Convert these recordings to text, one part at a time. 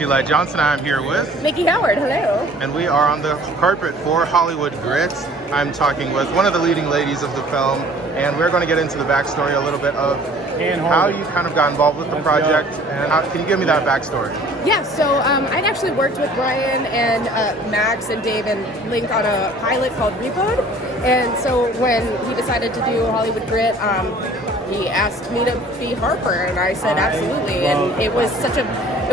Eli Johnson. I'm here with Nikki Howard, hello. And we are on the carpet for Hollywood Grit. I'm talking with one of the leading ladies of the film, and we're going to get into the backstory a little bit of how you kind of got involved with the project, and can you give me that backstory? Yeah, so I'd actually worked with Ryan and Max and Dave and Linc on a pilot called Repod, and so when he decided to do Hollywood Grit, he asked me to be Harper, and I said absolutely, and it was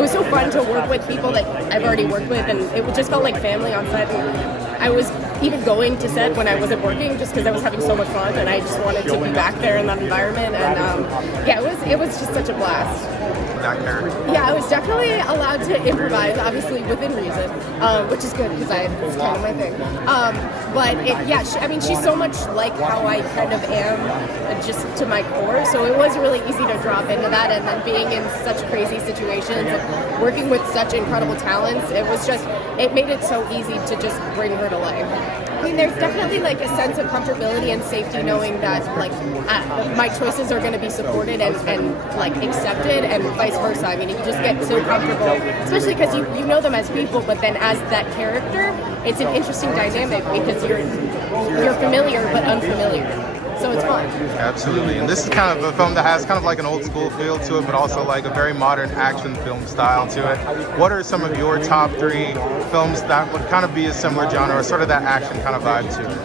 so fun to work with people that I've already worked with, and it just felt like family on set. And I was even going to set when I wasn't working just because I was having so much fun, and I just wanted to be back there in that environment, and yeah, it was just such a blast. That character. Yeah, I was definitely allowed to improvise, obviously within reason, which is good because it's kind of my thing. She's so much like how I kind of am, just to my core. So it was really easy to drop into that, and then being in such crazy situations and working with such incredible talents, it made it so easy to just bring her to life. I mean, there's definitely like a sense of comfortability and safety knowing that my choices are going to be supported and like accepted, and vice versa. I mean, you just get so comfortable, especially because you know them as people, but then as that character, it's an interesting dynamic because you're familiar but unfamiliar. So it's fun. Absolutely. And this is kind of a film that has kind of like an old school feel to it, but also like a very modern action film style to it. What are some of your top 3 films that would kind of be a similar genre, or sort of that action kind of vibe to it?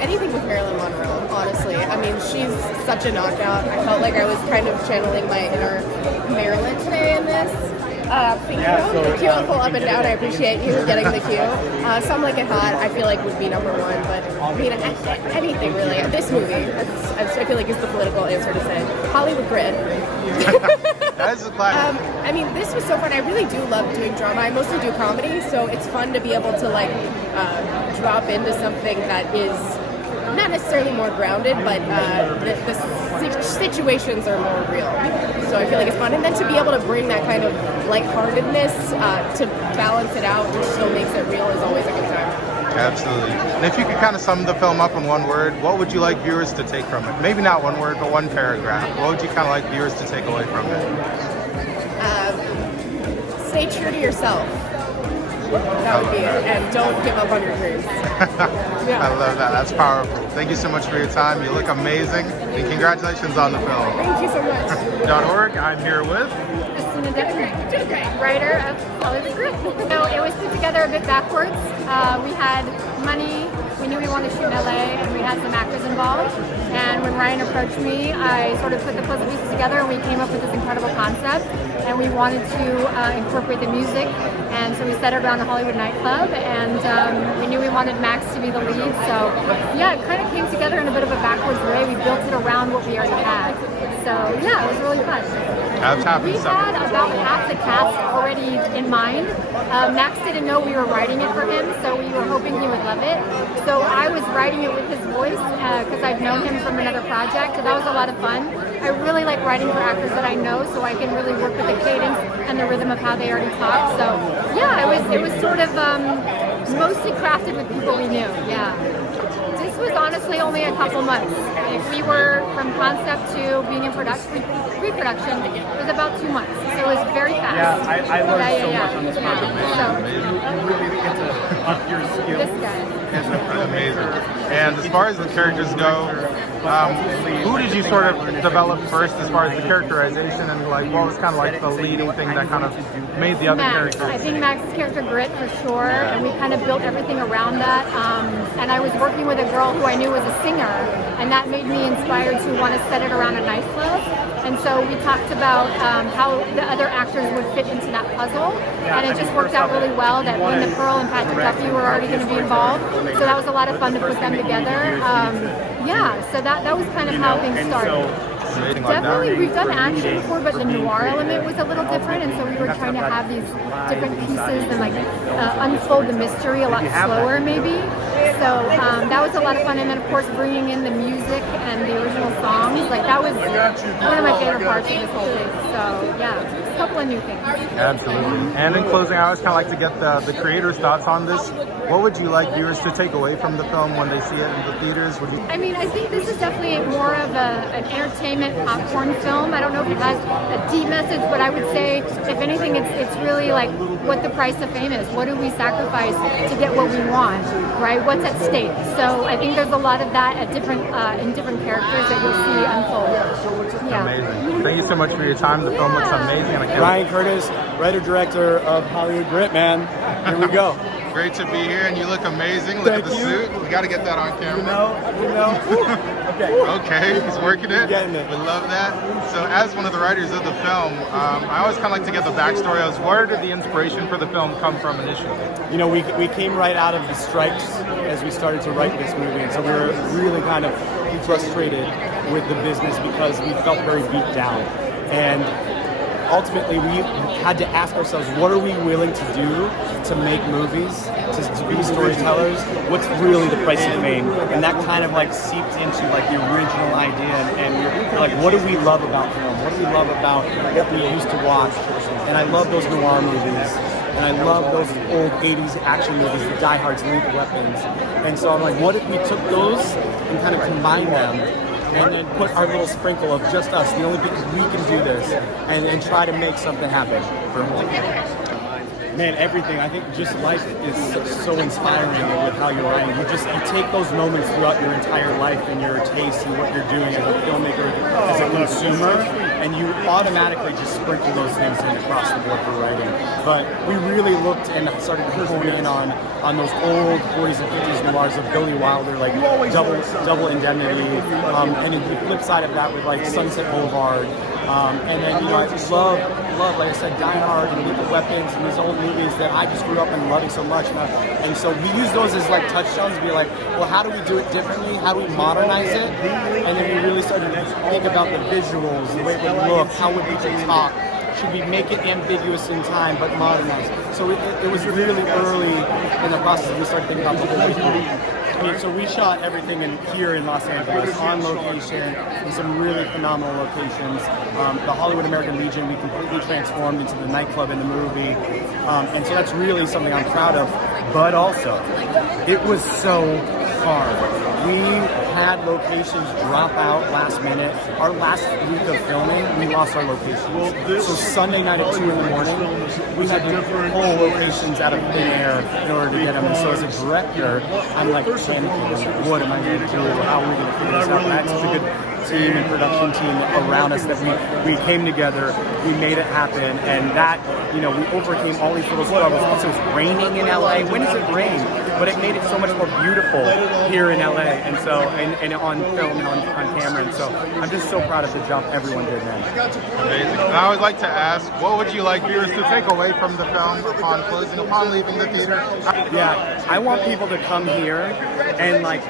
Anything with Marilyn Monroe, honestly. I mean, she's such a knockout. I felt like I was kind of channeling my inner Marilyn today in this. Thank you. The cue will pull up and down. I appreciate you getting the cue. Some Like It Hot, I feel like would be number 1, but I mean, anything really. This movie, I feel like is the political answer to say. Hollywood Grit. That is a classic. I mean, this was so fun. I really do love doing drama. I mostly do comedy, so it's fun to be able to drop into something that is not necessarily more grounded, but the situations are more real. So I feel like it's fun. And then to be able to bring that kind of lightheartedness to balance it out, which still makes it real, is always a good time. Absolutely. And if you could kind of sum the film up in one word, what would you like viewers to take from it? Maybe not one word, but one paragraph. What would you kind of like viewers to take away from it? Stay true to yourself. That would be it. And don't give up on your dreams. Yeah. I love that. That's powerful. Thank you so much for your time. You look amazing. And congratulations on the film. Thank you so much. .org. I'm here with writer of Hollywood Grit. So it was put together a bit backwards. We had money. We knew we wanted to shoot in LA, and we had some actors involved. And when Ryan approached me, I sort of put the puzzle pieces together, and we came up with this incredible concept. And we wanted to incorporate the music, and so we set it around a Hollywood nightclub, and we knew we wanted Max to be the lead. So yeah, it kind of came together in a bit of a backwards way. We built it around what we already had. So yeah, it was really fun. We had about half the cast already in mind. Max didn't know we were writing it for him, so we were hoping he would love it. So I was writing it with his voice because I've known him from another project, so that was a lot of fun. I really like writing for actors that I know, so I can really work with the cadence and the rhythm of how they already talk. So yeah, it was sort of mostly crafted with people we knew. Yeah. This was honestly only a couple months. If we were from concept to being in pre-production, it was about 2 months. So it was very fast. Yeah, I learned so much on this project. So, you really get to up your skills. This guy. It's amazing. And as far as the characters go, who did you sort of develop first as far as the characterization, and like what was kind of like the leading thing that kind of made the other Max. characters? I think Max's character Grit for sure, and we kind of built everything around that. And I was working with a girl who I knew was a singer, and that made me inspired to want to set it around a nightclub. And so we talked about how the other actors would fit into that puzzle, and it just worked out really well that Linda Purl and Duffy were already going to be involved. So that was a lot of fun to put them together. Yeah, so that was kind of how things started. Definitely, we've done action before, but the noir element was a little different, and so we were trying to have these different pieces and like unfold the mystery a lot slower, maybe. So that was a lot of fun, and then of course bringing in the music and the original songs, like that was one of my favorite parts of this whole thing. So yeah. couple of new things. Absolutely. And in closing, I always kind of like to get the creator's thoughts on this. What would you like viewers to take away from the film when they see it in the theaters? I mean, I think this is definitely more of an entertainment popcorn film. I don't know if it has a deep message, but I would say, if anything, it's really like what the price of fame is. What do we sacrifice to get what we want, right? What's at stake? So I think there's a lot of that at different in different characters that you'll see unfold. Yeah. Amazing. Thank you so much for your time. The film looks amazing. And I can't Ryan Curtis, writer-director of Hollywood Grit, man. Here we go. Great to be here, and you look amazing. Look at the suit. We got to get that on camera. You know. Okay. Okay, he's working it. Getting it. We love that. So, as one of the writers of the film, I always kind of like to get the backstory of where did the inspiration for the film come from initially? You know, we came right out of the strikes as we started to write this movie, and so we were really kind of frustrated with the business because we felt very beat down. And ultimately, we had to ask ourselves, what are we willing to do to make movies, to be storytellers? What's really the price of fame? And that kind of like seeped into like the original idea. And we're like, what do we love about film? What do we love about what we used to watch? And I love those noir movies. And I love those old 80s action movies, the Die Hards, Lethal Weapons. And so I'm like, what if we took those and kind of combined them and then put our little sprinkle of just us, the only because we can do this, and try to make something happen for Man, everything. I think just life is so inspiring with how you're writing. You take those moments throughout your entire life and your taste and what you're doing as a filmmaker, as a consumer, and you automatically just sprinkle those things in across the board for writing. But we really looked and started to hone in on those old 40s and 50s noirs of Billy Wilder, like Double Indemnity, and the flip side of that with like Sunset Boulevard. And then, you know, I just love, like I said, Die Hard and Lethal Weapons and these old movies that I just grew up in loving so much. And so we use those as like touchstones to be like, well, how do we do it differently? How do we modernize it? And then we really started to think about the visuals, the way it would look, how would people talk? Should we make it ambiguous in time but modernize? So it was really early in the process. We started thinking about the whole movie. So we shot everything here in Los Angeles on location in some really phenomenal locations. The Hollywood American Legion we completely transformed into the nightclub in the movie, and so that's really something I'm proud of. But also, it was so hard. We had locations drop out last minute. Our last week of filming, we lost our location. So Sunday night at 2 in the morning, we had to pull locations out of thin air in order to get them. And so as a director, I'm like panicking. What am I going to do? How are we going to figure this out? That's such a good team and production team around us that we came together, we made it happen, and that, you know, we overcame all these little struggles. Also, it's raining in LA. When does it rain? But it made it so much more beautiful here in LA, and so and on film and on camera. And so I'm just so proud of the job everyone did, man. Amazing. And I would like to ask, what would you like viewers to take away from the film upon closing, upon leaving the theater? Yeah, I want people to come here and like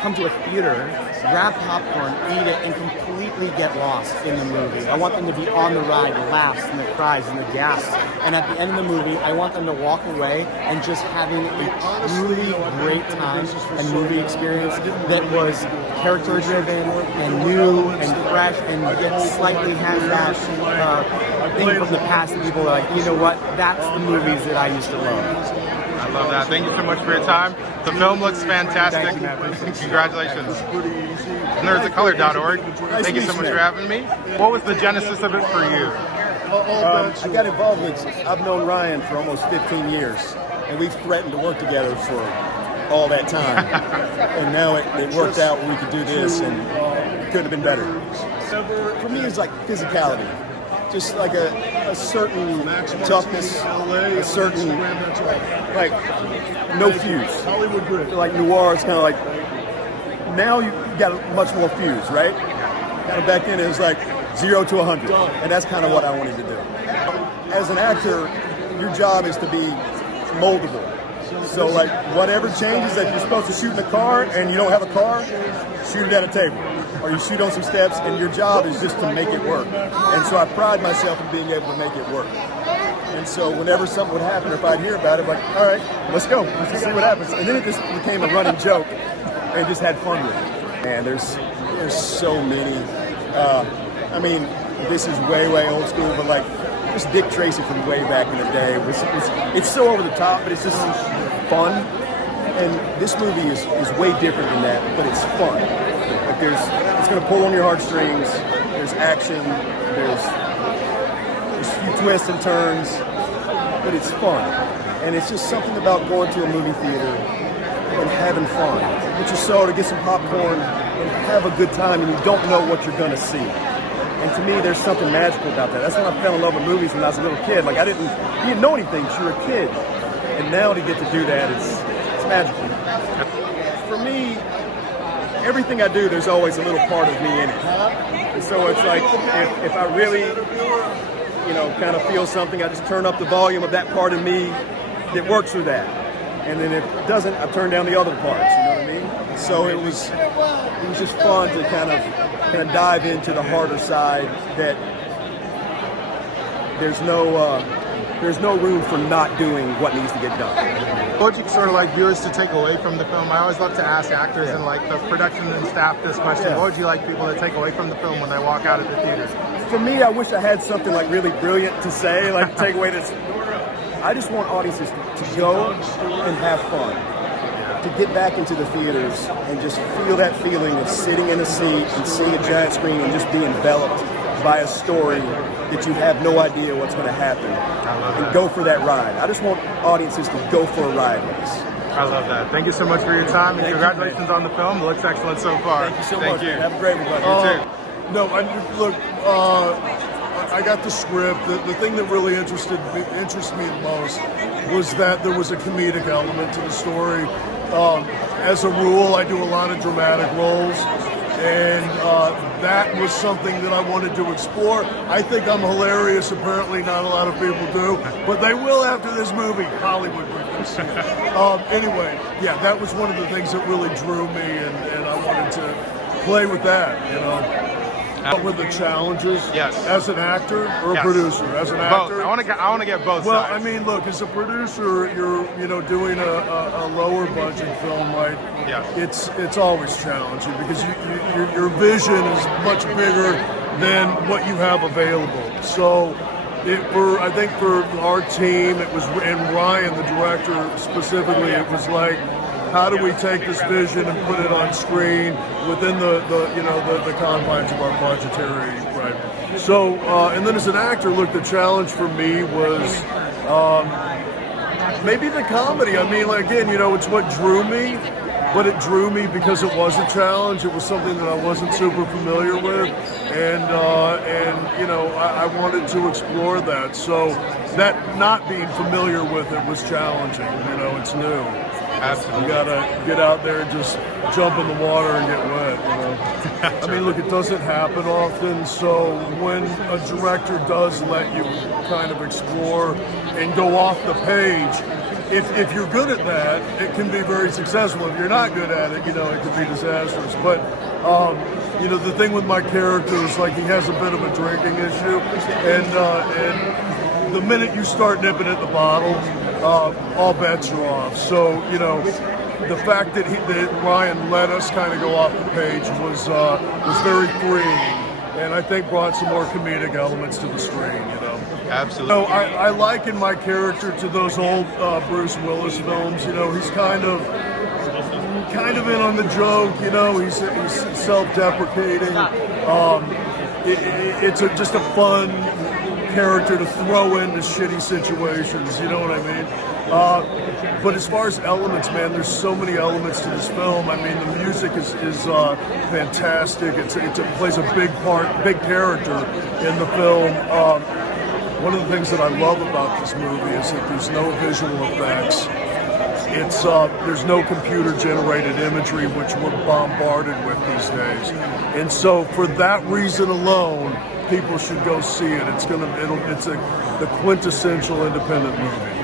come to a theater, grab popcorn, eat it, and completely get lost in the movie. I want them to be on the ride, the laughs and the cries and the gasps. And at the end of the movie, I want them to walk away and just having a truly great time and movie experience that was character-driven and new and fresh and yet slightly has that thing from the past that people are like, you know what, that's the movies that I used to love. I love that. Thank you so much for your time. The film looks fantastic. Thank you, Matt. Congratulations. Nerdsocolor.org. Thank you so much for having me. What was the genesis of it for you? I got involved with, I've known Ryan for almost 15 years, and we've threatened to work together for all that time. And now it worked out where we could do this, and it couldn't have been better. For me, it's like physicality. Just like a certain toughness, a certain, like, no fuse. Like noir is kind of like, now you got much more fuse, right? Kind of back then it was like 0 to 100, and that's kind of what I wanted to do. As an actor, your job is to be moldable. So like whatever changes that you're supposed to shoot in a car and you don't have a car, shoot it at a table. Or you shoot on some steps and your job is just to make it work. And so I pride myself in being able to make it work. And so whenever something would happen or if I'd hear about it, I'm like, all right, let's go. Let's see what happens. And then it just became a running joke and just had fun with it. And there's so many. I mean, this is way, way old school, but like just Dick Tracy from way back in the day. It's so over the top, but it's just fun. And this movie is way different than that, but it's fun. Like it's going to pull on your heartstrings. There's action. There's a few twists and turns, but it's fun. And it's just something about going to a movie theater and having fun. Get your soda, get some popcorn, and have a good time, and you don't know what you're going to see. And to me, there's something magical about that. That's when I fell in love with movies when I was a little kid. Like you didn't know anything because you were a kid. And now to get to do that, it's magical. For me, everything I do, there's always a little part of me in it. And so it's like, if I really, kind of feel something, I just turn up the volume of that part of me that works with that. And then if it doesn't, I turn down the other parts, you know what I mean? So it was just fun to kind of dive into the harder side that there's no room for not doing what needs to get done. What would you sort of like viewers to take away from the film? I always love to ask actors and like the production and staff this question. What would you like people to take away from the film when they walk out of the theater? For me, I wish I had something like really brilliant to say, like take away this. I just want audiences to go and have fun, to get back into the theaters and just feel that feeling of sitting in a seat and seeing a giant screen and just being enveloped by a story that you have no idea what's going to happen, and go for that ride. I just want audiences to go for a ride with us. I love that. Thank you so much for your time, and congratulations on the film. It looks excellent so far. Thank you so much. Man. Have a great one, buddy. You too. No, I got the script. The thing that really interested me the most was that there was a comedic element to the story. As a rule, I do a lot of dramatic roles, and that was something that I wanted to explore. I think I'm hilarious. Apparently, not a lot of people do, but they will after this movie. Hollywood will see it. Anyway, yeah, that was one of the things that really drew me, and I wanted to play with that, with the challenges, as an actor or a producer. As an actor, both. I want to get both well, sides. I mean, look, as a producer, you're doing a lower budget film, like it's always challenging because your vision is much bigger than what you have available. So, I think for our team, it was, and Ryan, the director specifically, it was like, how do we take this vision and put it on screen within the confines of our budgetary, right? So, and then as an actor, look, the challenge for me was maybe the comedy. I mean, like, again, it's what drew me, but it drew me because it was a challenge. It was something that I wasn't super familiar with, and I wanted to explore that. So that not being familiar with it was challenging. It's new. Absolutely. You gotta get out there and just jump in the water and get wet. I mean, look, it doesn't happen often. So when a director does let you kind of explore and go off the page, if you're good at that, it can be very successful. If you're not good at it, it can be disastrous. But the thing with my character is like he has a bit of a drinking issue, and the minute you start nipping at the bottle, all bets are off. So, the fact that Ryan let us kind of go off the page was very freeing, and I think brought some more comedic elements to the screen. Absolutely. I liken my character to those old Bruce Willis films. He's kind of in on the joke. He's self-deprecating. It's just a fun character to throw into shitty situations, you know what I mean? But as far as elements, man, there's so many elements to this film. I mean, the music is fantastic. It plays a big character in the film. One of the things that I love about this movie is that there's no visual effects. There's no computer-generated imagery, which we're bombarded with these days. And so, for that reason alone, people should go see it. It's the quintessential independent movie.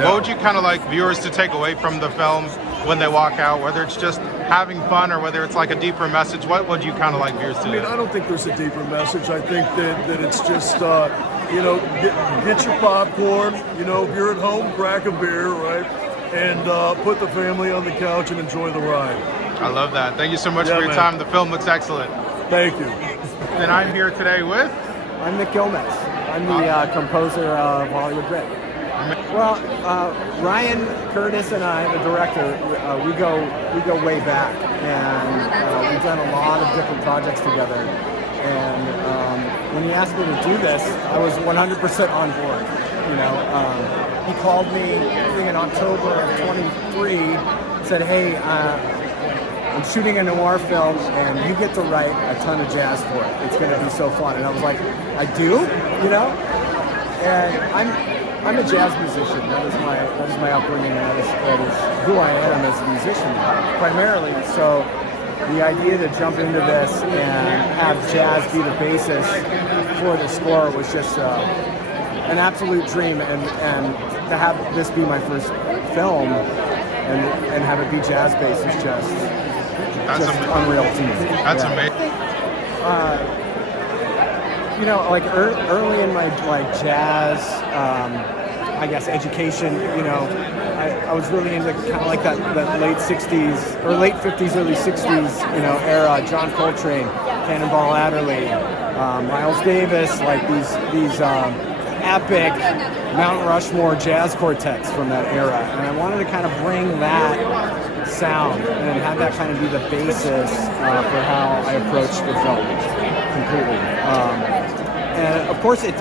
What would you kind of like viewers to take away from the film when they walk out, whether it's just having fun or whether it's like a deeper message? What would you kind of like viewers to do? I mean, I don't think there's a deeper message. I think that it's just, get your popcorn. If you're at home, crack a beer, right? And put the family on the couch and enjoy the ride. I love that. Thank you so much for your time. The film looks excellent. Thank you. And I'm here today with I'm Nick Gomez. I'm the composer of Hollywood Grit. Well, Ryan Curtis and I, the director, we go way back, and we've done a lot of different projects together. And when he asked me to do this, I was 100% on board. You know, he called me, I think in October of 23, said, "Hey, I'm shooting a noir film, and you get to write a ton of jazz for it. It's going to be so fun." And I was like, "I do," you know. And I'm a jazz musician. That is my upbringing. That is who I am as a musician, primarily. So the idea to jump into this and have jazz be the basis for the score was just an absolute dream. And to have this be my first film and have it be jazz based is just unreal to me. That's amazing. You know, like early in my jazz, I guess education. You know, I was really into kind of like that late '60s or late '50s, early '60s, you know, era. John Coltrane, Cannonball Adderley, Miles Davis, like these epic Mount Rushmore jazz quartets from that era, and I wanted to kind of bring that sound and have that kind of be the basis for how I approach the film completely. And of course, the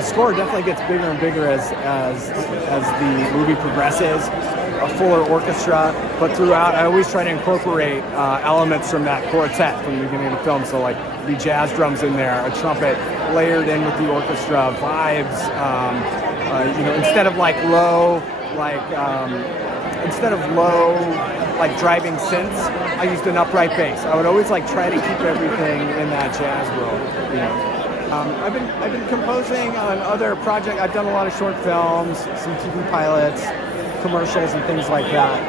score definitely gets bigger and bigger as the movie progresses. A fuller orchestra, but throughout, I always try to incorporate elements from that quartet from the beginning of the film. So like the jazz drums in there, a trumpet layered in with the orchestra, vibes. You know, instead of low driving synths, I used an upright bass. I would always try to keep everything in that jazz world. You know, I've been composing on other projects. I've done a lot of short films, some TV pilots, commercials, and things like that.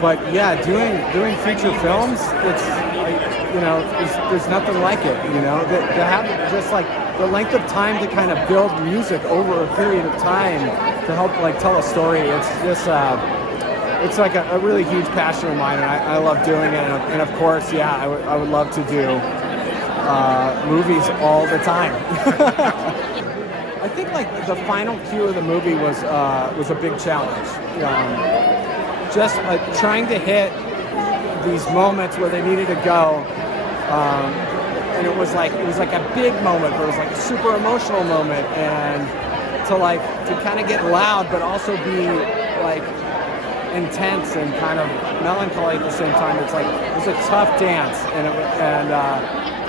But yeah, doing feature films, it's you know, there's nothing like it. You know, to have just the length of time to kind of build music over a period of time to help tell a story. It's just it's like a really huge passion of mine, and I love doing it. And of course, yeah, I would love to do movies all the time. I think the final cue of the movie was a big challenge. Just trying to hit these moments where they needed to go, and it was like a big moment, but it was a super emotional moment, and to kind of get loud, but also be intense and kind of melancholy at the same time. It was a tough dance, and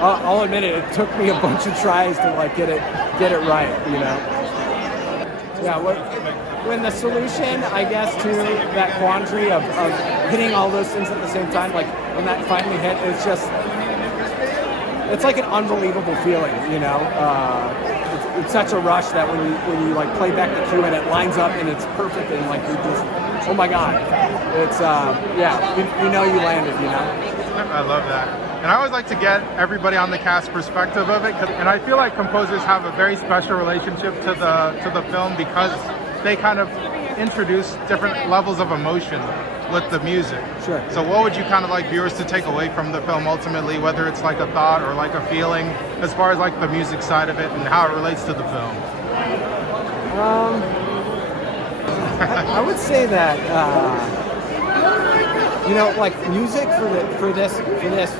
I'll admit it took me a bunch of tries to get it right, you know. Yeah, when the solution, I guess, to that quandary of hitting all those things at the same time, when that finally hit, it's like an unbelievable feeling, you know. It's such a rush that when you play back the cue and it lines up and it's perfect and you just, oh my God, it's yeah, you know you landed, you know. I love that. And I always like to get everybody on the cast perspective of it, and I feel like composers have a very special relationship to the film because they kind of introduce different levels of emotion with the music. Sure. So what would you kind of like viewers to take away from the film ultimately, whether it's a thought or a feeling, as far as the music side of it and how it relates to the film? I would say that you know, music for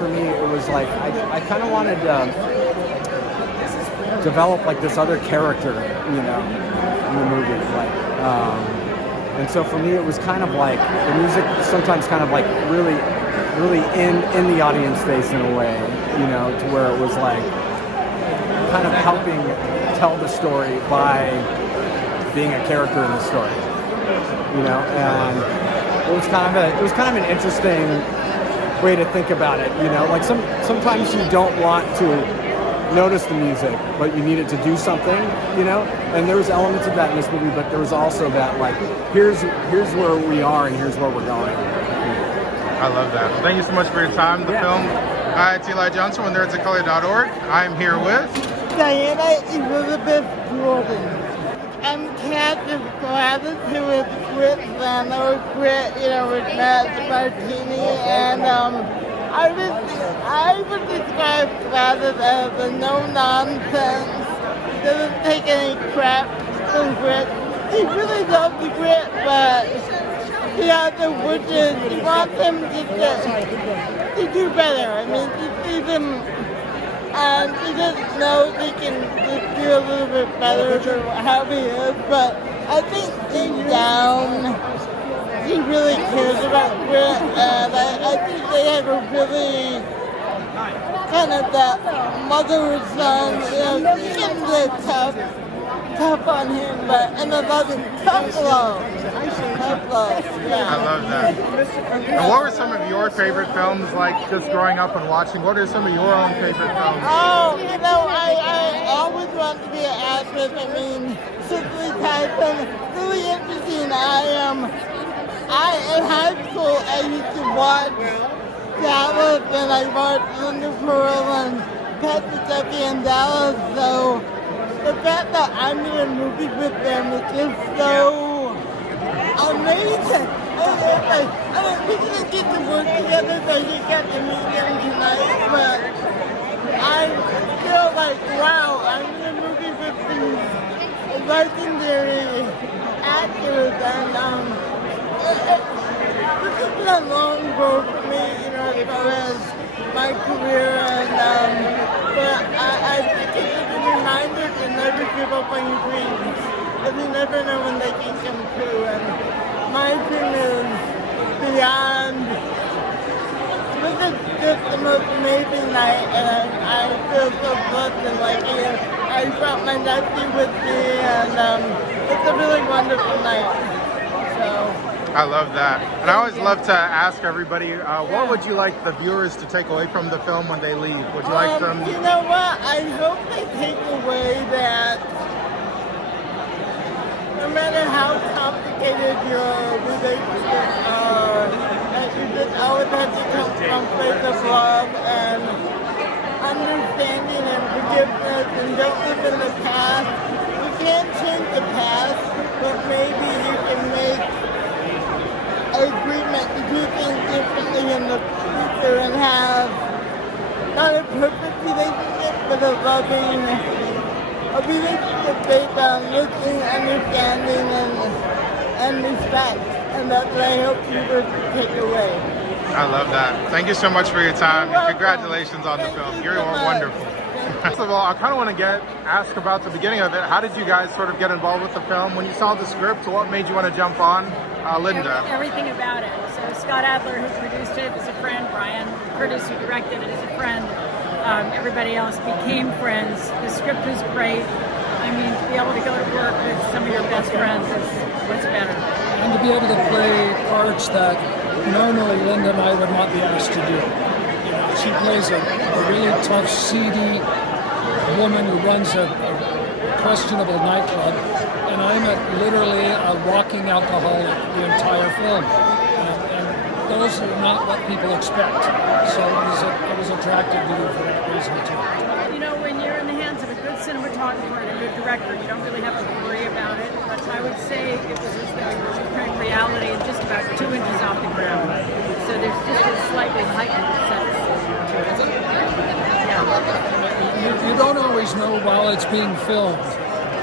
me, it was I kind of wanted to develop this other character, you know, in the movie, and so for me it was kind of the music sometimes kind of really in the audience face in a way, you know, to where it was kind of helping tell the story by being a character in the story, you know. And it was kind of an interesting way to think about it, you know. Sometimes you don't want to notice the music, but you needed to do something, you know. And there was elements of that in this movie, but there was also that here's where we are and here's where we're going. I love that. Well, thank you so much for your time. The film. Hi, it's Eli Johnson with nerdsofcolor.org. I'm here with Diana Elizabeth Jordan. I'm cast as Gladys, who is Grit Thorn, or Grit, you know, with Max Martini, and I would describe Gladys as a no-nonsense, doesn't take any crap from Grit. He really loves the Grit, but he also wishes, he wants him to do better. I mean, he sees him, and he just knows he can just do a little bit better than how he is, but I think deep down, he really cares about Grit, and I think they have a really kind of that mother-son, he can be tough on him, but in a loving, tough love, yeah. I love that. And what were some of your favorite films, like just growing up and watching? What are some of your own favorite films? Oh, I always wanted to be an actress. I mean, Cicely Tyson, really interesting. In high school, I used to watch Dallas, and I watched Linda Purl and Duffy and Dallas, so the fact that I'm in a movie with them is just so amazing. We didn't get to work together, so you got to meet them tonight, but I feel like, wow, I'm in a movie with these legendary actors, and this has been a long road for me, as far as my career, and but I think it's a reminder to never give up on your dreams, because you never know when they can come true, and my dream is beyond. This is just the most amazing night, and I feel so blessed and lucky. I brought my nephew with me, and it's a really wonderful night. So. I love that. And I always love to ask everybody, what would you like the viewers to take away from the film when they leave? Would you like them? You know what? I hope they take away that no matter how complicated your relationships are, that you just always have to come from a place of love and understanding and forgiveness, and don't live in the past. You can't change the past, but maybe you can make agreement to do things differently in the future and have not a perfect relationship, but a relationship based on listening, understanding, and respect. And that's what I hope you would take away. I love that. Thank you so much for your time. You're welcome. Congratulations on the film. You're so much. wonderful. First of all, I kind of want to ask about the beginning of it. How did you guys sort of get involved with the film? When you saw the script, what made you want to jump on? Linda. Everything about it. So Scott Adler, who produced it, is a friend. Brian Curtis, who directed it, is a friend. Everybody else became friends. The script was great. I mean, to be able to go to work with some of your best friends is what's better. And to be able to play parts that normally Linda and I would not be asked to do. She plays a really tough, seedy woman who runs a questionable nightclub, and I'm literally a walking alcoholic the entire film. And those are not what people expect. So it was attractive to do for that reason too. When you're in the hands of a good cinematographer and a good director, you don't really have to worry about it. But I would say it was as though you were portraying reality and just about 2 inches off the ground. So there's just a slightly heightened sense to it. Yeah. You don't always know while it's being filmed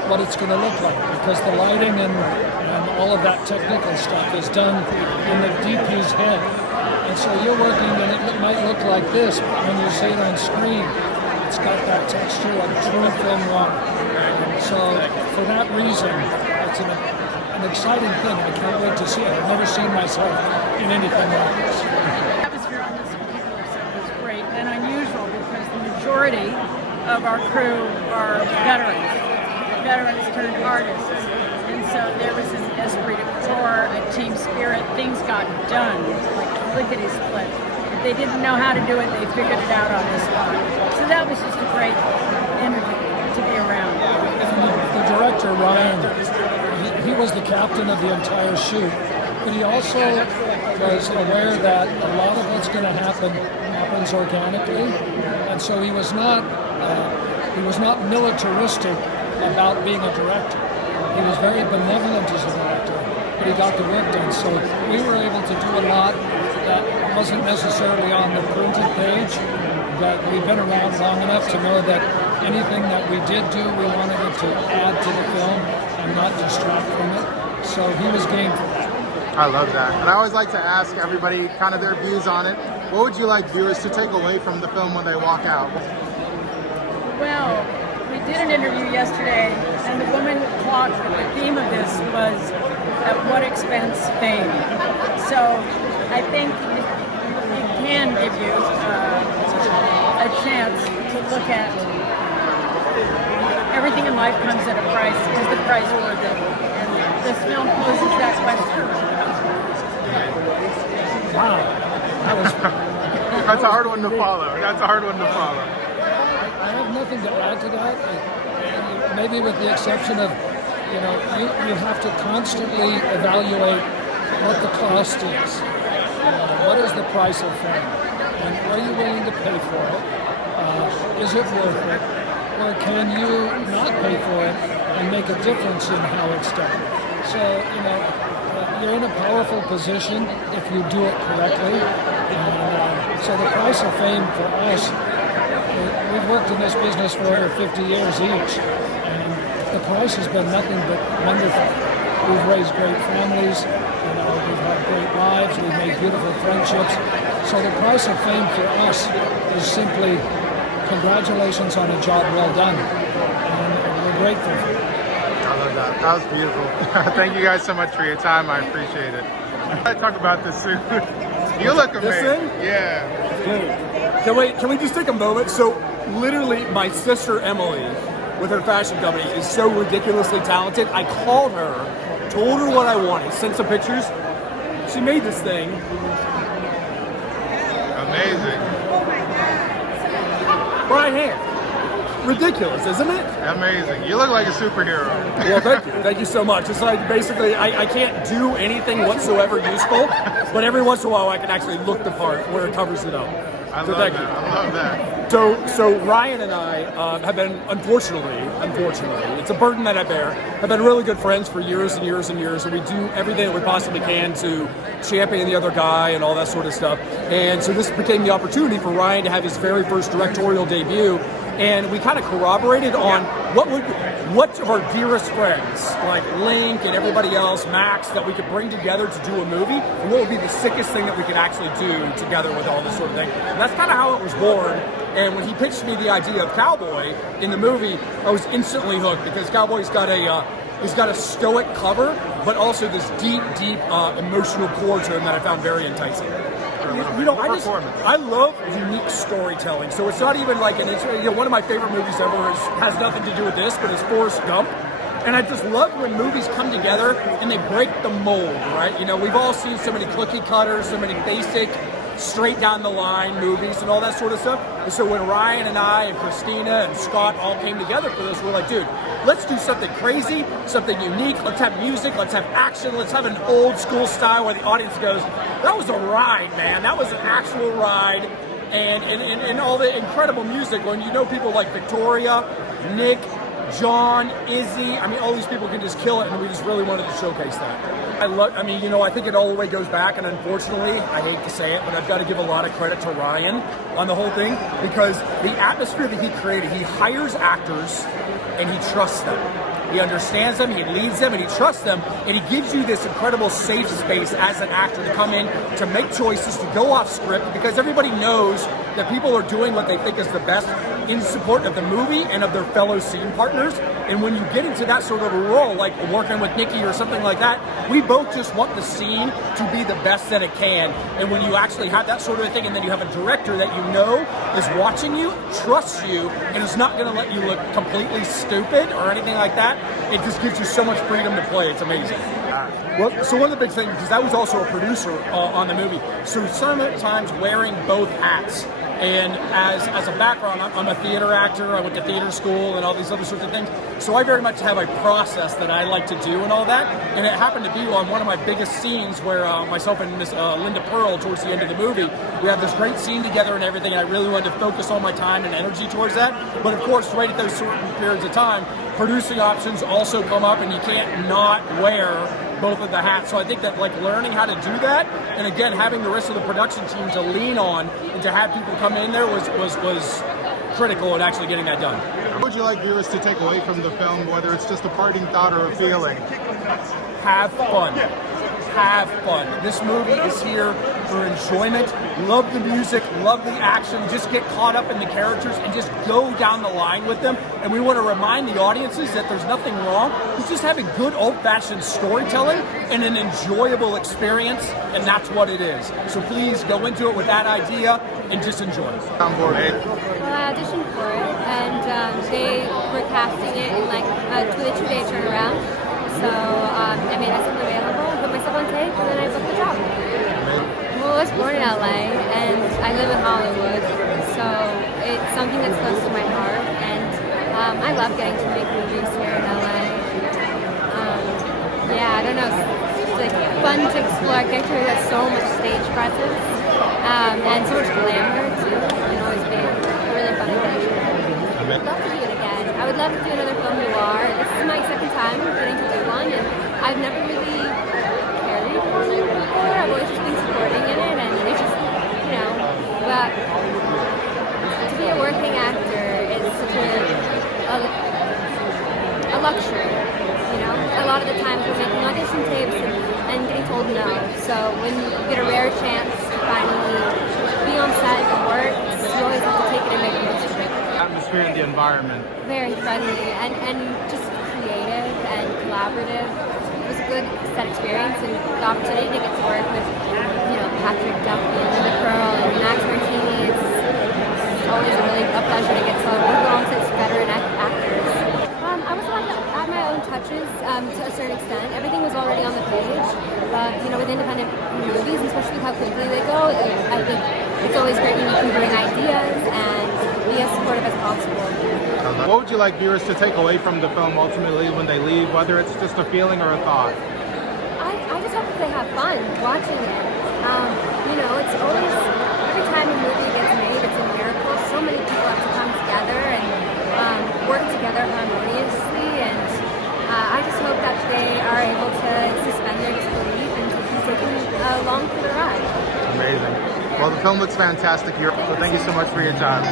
what it's going to look like, because the lighting and all of that technical stuff is done in the DP's head. And so you're working, and it might look like this, but when you see it on screen, it's got that texture of true film noir. So for that reason, it's an exciting thing. I can't wait to see it. I've never seen myself in anything like this. The atmosphere on this particular set was great and unusual because the majority of our crew are veterans turned artists. And so there was an esprit de corps, a team spirit, things got done, like lickety split. If they didn't know how to do it, they figured it out on the spot. So that was just a great energy to be around. The director, Ryan, he was the captain of the entire shoot, but he also was aware that a lot of what's going to happens organically, and so he was not militaristic about being a director. He was very benevolent as a director, but he got the work done. So we were able to do a lot that wasn't necessarily on the printed page, but we've been around long enough to know that anything that we did do, we wanted it to add to the film and not distract from it. So he was game for that. I love that. And I always like to ask everybody kind of their views on it. What would you like viewers to take away from the film when they walk out? Well, we did an interview yesterday, and the woman talked, the theme of this was at what expense fame. So I think it can give you a chance to look at everything in life comes at a price. Is the price worth it? And this film poses that question. Wow. That was... That's a hard one to follow. That's a hard one to follow. I have nothing to add to that. Maybe with the exception of, you have to constantly evaluate what the cost is. What is the price of fame? And are you willing to pay for it? Is it worth it? Or can you not pay for it and make a difference in how it's done? So, you're in a powerful position if you do it correctly. And so the price of fame for us, we've worked in this business for over 50 years each, and the price has been nothing but wonderful. We've raised great families, we've had great lives, we've made beautiful friendships. So the price of fame for us is simply congratulations on a job well done, and we're grateful for it. I love that. That was beautiful. Thank you guys so much for your time. I appreciate it. I talk about this suit. You look amazing. This thing? Yeah. Can we just take a moment? So literally my sister Emily with her fashion company is so ridiculously talented. I called her, told her what I wanted, sent some pictures. She made this thing. Amazing. By hand. Ridiculous, isn't it? Amazing. You look like a superhero. Well, thank you. Thank you so much. It's like basically I can't do anything whatsoever useful, but every once in a while I can actually look the part where it covers it up. I love that. I love that. So Ryan and I have been, unfortunately, it's a burden that I bear, have been really good friends for years and years and years, and we do everything that we possibly can to champion the other guy and all that sort of stuff. And so this became the opportunity for Ryan to have his very first directorial debut. And we kind of corroborated on what of our dearest friends, like Linc and everybody else, Max, that we could bring together to do a movie, and what would be the sickest thing that we could actually do together with all this sort of thing. And that's kind of how it was born. And when he pitched me the idea of Cowboy in the movie, I was instantly hooked, because Cowboy's got a stoic cover, but also this deep emotional core to him that I found very enticing. I love unique storytelling. So it's not even like one of my favorite movies ever has nothing to do with this, but it's Forrest Gump. And I just love when movies come together and they break the mold, right? We've all seen so many cookie cutters, so many basic, straight down the line movies and all that sort of stuff. And so when Ryan and I and Christina and Scott all came together for this, we're like, dude, let's do something crazy, something unique. Let's have music, let's have action, let's have an old school style where the audience goes, that was a ride, man. That was an actual ride. And all the incredible music when people like Victoria, Nick, John, Izzy, all these people can just kill it, and we just really wanted to showcase that. I think it all the way goes back, and unfortunately, I hate to say it, but I've got to give a lot of credit to Ryan on the whole thing, because the atmosphere that he created, he hires actors, and he trusts them. He understands them, he leads them, and he trusts them, and he gives you this incredible safe space as an actor to come in, to make choices, to go off script, because everybody knows that people are doing what they think is the best in support of the movie and of their fellow scene partners. And when you get into that sort of a role, like working with Nikki or something like that, we both just want the scene to be the best that it can. And when you actually have that sort of a thing, and then you have a director that is watching you, trusts you, and is not going to let you look completely stupid or anything like that, it just gives you so much freedom to play. It's amazing. So one of the big things, because I was also a producer on the movie, so sometimes wearing both hats. And as a background, I'm a theater actor. I went to theater school and all these other sorts of things. So I very much have a process that I like to do and all that. And it happened to be on one of my biggest scenes where myself and Miss Linda Purl, towards the end of the movie, we have this great scene together and everything. And I really wanted to focus all my time and energy towards that. But of course, right at those certain periods of time, producing options also come up, and you can't not wear both of the hats. So I think that like learning how to do that, and again having the rest of the production team to lean on and to have people come in there was critical in actually getting that done. What would you like viewers to take away from the film, whether it's just a parting thought or a feeling? Have fun. Have fun. This movie is here for enjoyment. Love the music, love the action, just get caught up in the characters and just go down the line with them. And we want to remind the audiences that there's nothing wrong with just having good old-fashioned storytelling and an enjoyable experience, and that's what it is. So please go into it with that idea and just enjoy it. On board, Abe. Well, I auditioned for it, and they were casting it in like a 2-day turnaround. So I made myself available, put myself on tape, and then I booked the job. Well, I was born in LA, and I live in Hollywood, so it's something that's close to my heart, and I love getting to make movies here in LA. Yeah, I don't know, it's like fun to explore a character who has so much stage presence, and so much glamour too. It can always be a really fun adventure. I'd love to do it again. I would love to do another film noir. This is my second time getting to do one, and I've never really carried one before. I've always just been supporting in it, and it's just, you know, but to be a working actor is such a luxury, you know? A lot of the times we're making audition tapes and getting told no. So when you get a rare chance to finally be on set and work, you always have to take it and make the most of it. Atmosphere and the environment. Very friendly and just creative and collaborative. It was a good set experience, and the opportunity to get to work with, you know, Patrick, Duffy, and Linda Purl, and Max Martini. It's always a pleasure to get to work alongside veteran actors. I was allowed to add my own touches to a certain extent. Everything was already on the page, but you know, with independent movies, especially how quickly they go, I think it's always great when you can bring ideas and be as supportive as possible. What would you like viewers to take away from the film ultimately when they leave, whether it's just a feeling or a thought? I just hope that they have fun watching it. You know, it's always, every time a movie gets made, it's a miracle. So many people have to come together and work together harmoniously, and I just hope that they are able to suspend their disbelief and to be taken along for the ride. Amazing. Well, the film looks fantastic here, so thank you so much for your time.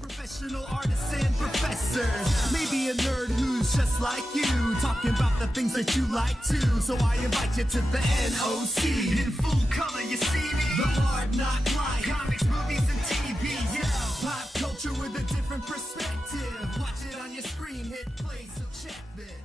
Professional artists and professors, maybe a nerd who's just like you, talking about the things that you like too. So I invite you to the NOC. In full color, you see me. The hard knock life, comics, movies, and TV. Yeah, pop culture with a different perspective. Watch it on your screen, hit play, so check this.